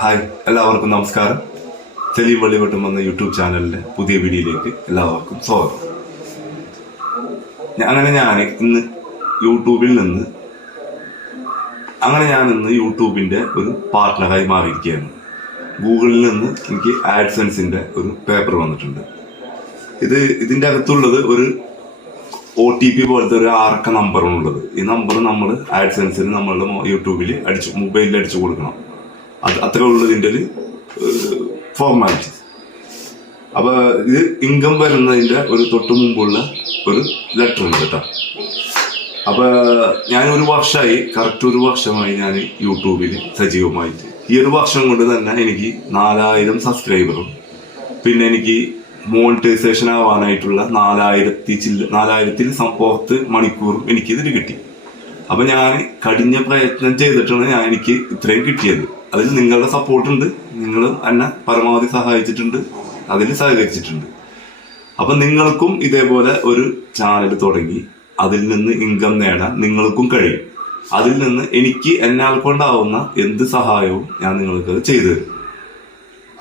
Hi, എല്ലാവർക്കും നമസ്കാരം. സലീം വള്ളിവട്ടം എന്ന യൂട്യൂബ് ചാനലിന്റെ പുതിയ വീഡിയോയിലേക്ക് എല്ലാവർക്കും സ്വാഗതം. ഞാൻ ഇന്ന് യൂട്യൂബിന്റെ ഒരു പാർട്ട്ണറായി മാറിയിരിക്കുകയാണ്. ഗൂഗിളിൽ നിന്ന് എനിക്ക് ആഡ്സെൻസിന്റെ ഒരു പേപ്പർ വന്നിട്ടുണ്ട്. ഇതിന്റെ അകത്തുള്ളത് ഒരു OTP പോലത്തെ ഒരു 6 അക്ക നമ്പറാണുള്ളത്. ഈ നമ്പർ നമ്മൾ ആഡ്സെൻസിന് നമ്മളുടെ യൂട്യൂബിൽ മൊബൈലിൽ അടിച്ചു കൊടുക്കണം. അത്ര ഉള്ളതിന്റെ ഒരു ഫോർമാലിറ്റി. അപ്പൊ ഇത് ഇൻകം വരുന്നതിന്റെ ഒരു തൊട്ട് മുമ്പുള്ള ഒരു ലെറ്റർ ഉണ്ട് കേട്ടോ. അപ്പൊ ഞാൻ കറക്റ്റ് ഒരു വർഷമായി ഞാൻ യൂട്യൂബിൽ സജീവമായിട്ട്. ഈ ഒരു വർഷം കൊണ്ട് തന്നെ എനിക്ക് 4000 സബ്സ്ക്രൈബറും പിന്നെ എനിക്ക് മോണിറ്റൈസേഷൻ ആവാനായിട്ടുള്ള 4000-ൽ പുറത്ത് മണിക്കൂറും എനിക്ക് ഇതിൽ കിട്ടി. അപ്പൊ ഞാൻ കഠിന പ്രയത്നം ചെയ്തിട്ടാണ് എനിക്ക് ഇത്രയും കിട്ടിയത്. അതിൽ നിങ്ങളുടെ സപ്പോർട്ട് ഉണ്ട്, നിങ്ങൾ എന്നെ പരമാവധി സഹായിച്ചിട്ടുണ്ട്, അതിൽ സഹകരിച്ചിട്ടുണ്ട്. അപ്പൊ നിങ്ങൾക്കും ഇതേപോലെ ഒരു ചാനൽ തുടങ്ങി അതിൽ നിന്ന് ഇൻകം നേടാൻ നിങ്ങൾക്കും കഴിയും. അതിൽ നിന്ന് എനിക്ക് എന്നാൽ കൊണ്ടാവുന്ന എന്ത് സഹായവും ഞാൻ നിങ്ങൾക്ക് ചെയ്തു തരും.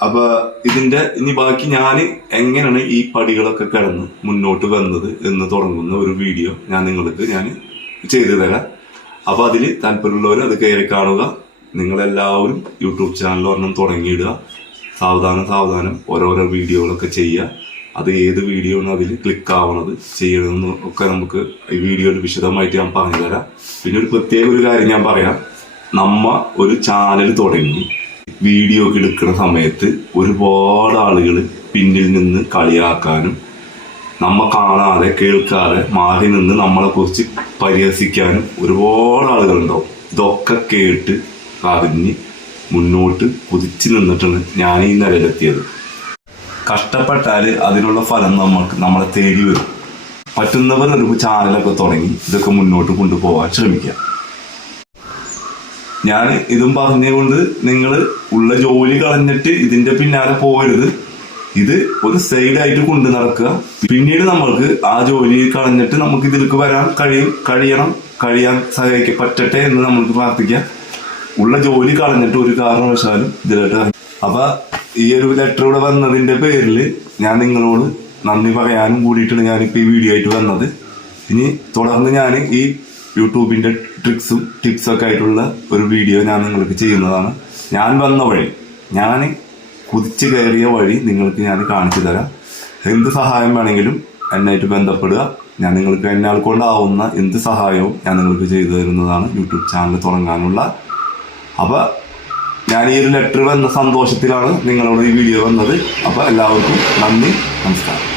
അപ്പൊ ഇതിന്റെ ഇനി ബാക്കി ഞാൻ എങ്ങനെയാണ് ഈ പടികളൊക്കെ കടന്ന് മുന്നോട്ട് വന്നത് എന്ന് തുടങ്ങുന്ന ഒരു വീഡിയോ ഞാൻ ചെയ്തു തരാം. അപ്പൊ അതിൽ താല്പര്യമുള്ളവർ അത് കയറി കാണുക. നിങ്ങളെല്ലാവരും യൂട്യൂബ് ചാനൽ ഒരെണ്ണം തുടങ്ങിയിടുക. സാവധാനം ഓരോരോ വീഡിയോകളൊക്കെ ചെയ്യുക. അത് ഏത് വീഡിയോ ആണ് അതിൽ ക്ലിക്ക് ആവണത് ചെയ്യണമെന്ന് ഒക്കെ നമുക്ക് ഈ വീഡിയോയിൽ വിശദമായിട്ട് ഞാൻ പറഞ്ഞു തരാം. പിന്നെ ഒരു പ്രത്യേക ഒരു കാര്യം ഞാൻ പറയാം. ഒരു ചാനൽ തുടങ്ങി വീഡിയോ എടുക്കുന്ന സമയത്ത് ഒരുപാട് ആളുകൾ പിന്നിൽ നിന്ന് കളിയാക്കാനും കാണാതെ കേൾക്കാതെ മാറി നിന്ന് നമ്മളെ കുറിച്ച് പരിഹസിക്കാനും ഒരുപാട് ആളുകളുണ്ടാവും. ഇതൊക്കെ കേട്ട് അറിഞ്ഞ് മുന്നോട്ട് കുതിച്ചു നിന്നിട്ടാണ് ഞാൻ ഈ നിലയിലെത്തിയത്. കഷ്ടപ്പെട്ടാൽ അതിനുള്ള ഫലം നമ്മളെ തേടി വരും. പറ്റുന്നവർ ഒരു ചാനലൊക്കെ തുടങ്ങി ഇതൊക്കെ മുന്നോട്ട് കൊണ്ടുപോകാൻ ശ്രമിക്കുക. ഞാൻ ഇതും പറഞ്ഞുകൊണ്ട് നിങ്ങൾ ഉള്ള ജോലി കളഞ്ഞിട്ട് ഇതിന്റെ പിന്നാലെ പോകരുത്. ഇത് ഒരു സൈഡായിട്ട് കൊണ്ടു നടക്കുക. പിന്നീട് നമ്മൾക്ക് ആ ജോലി കളഞ്ഞിട്ട് നമുക്ക് ഇതിലേക്ക് വരാൻ കഴിയാൻ പറ്റട്ടെ എന്ന് നമ്മൾക്ക് പ്രാർത്ഥിക്കാം. ഉള്ള ജോലി കളഞ്ഞിട്ട് ഒരു കാരണവശാലും ഇതിലോട്ട്. അപ്പൊ ഈ ഒരു ലെറ്റർ ഇവിടെ വന്നതിന്റെ പേരിൽ ഞാൻ നിങ്ങളോട് നന്ദി പറയാനും കൂടിയിട്ടാണ് ഞാനിപ്പോ ഈ വീഡിയോ ആയിട്ട് വന്നത്. ഇനി തുടർന്ന് ഞാൻ ഈ യൂട്യൂബിന്റെ ട്രിക്സും ടിപ്സും ഒക്കെ ആയിട്ടുള്ള ഒരു വീഡിയോ ഞാൻ നിങ്ങൾക്ക് ചെയ്യുന്നതാണ്. ഞാൻ വന്ന വഴി, ഞാൻ കുതിച്ചു കയറിയ വഴി നിങ്ങൾക്ക് ഞാൻ കാണിച്ചു തരാം. എന്ത് സഹായം വേണമെങ്കിലും എന്നായിട്ട് ബന്ധപ്പെടുക. ഞാൻ നിങ്ങൾക്ക് എന്നാൽ കൊണ്ടാവുന്ന എന്ത് സഹായവും ഞാൻ നിങ്ങൾക്ക് ചെയ്തു തരുന്നതാണ് യൂട്യൂബ് ചാനൽ തുടങ്ങാനുള്ള. അപ്പൊ ഞാൻ ഈ ഒരു ലെറ്റർ വന്ന സന്തോഷത്തിലാണ് നിങ്ങളോട് ഈ വീഡിയോ വന്നത്. അപ്പൊ എല്ലാവർക്കും നന്ദി, നമസ്കാരം.